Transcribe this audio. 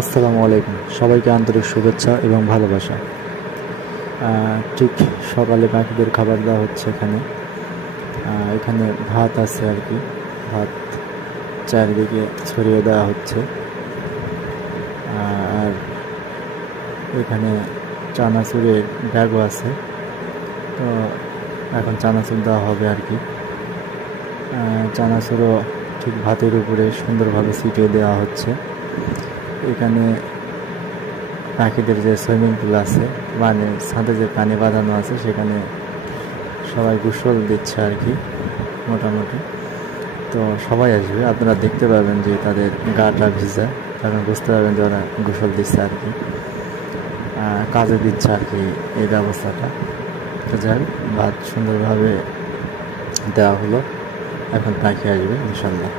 আসসালামু আলাইকুম, সবাইকে আন্তরিক শুভেচ্ছা এবং ভালোবাসা। ঠিক সকালে পাখিদের খাবার দেওয়া হচ্ছে এখানে। এখানে ভাত আছে আর কি, ভাত চারিদিকে ছড়িয়ে দেওয়া হচ্ছে। আর এখানে চানাচুরের ব্যাগও আছে, তো এখন চানাচুর দেওয়া হবে আর কি। চানাচুরও ঠিক ভাতের উপরে সুন্দরভাবে ছিটিয়ে দেওয়া হচ্ছে। এখানে পাখিদের যে সুইমিং পুল আছে, মানে ছাদে যে পানি বাঁধানো আছে, সেখানে সবাই গোসল দিচ্ছে আর কি মোটামুটি। তো সবাই আসবে, আপনারা দেখতে পাবেন যে তাদের গাটা ভিজা, তখন বুঝতে পারবেন যে ওরা গোসল দিচ্ছে আর কি, কাজে দিচ্ছে আর কি এই ব্যবস্থাটা। তো যাই, ভাত সুন্দরভাবে দেওয়া হলো, এখন পাখি আসবে ইনশাল্লাহ।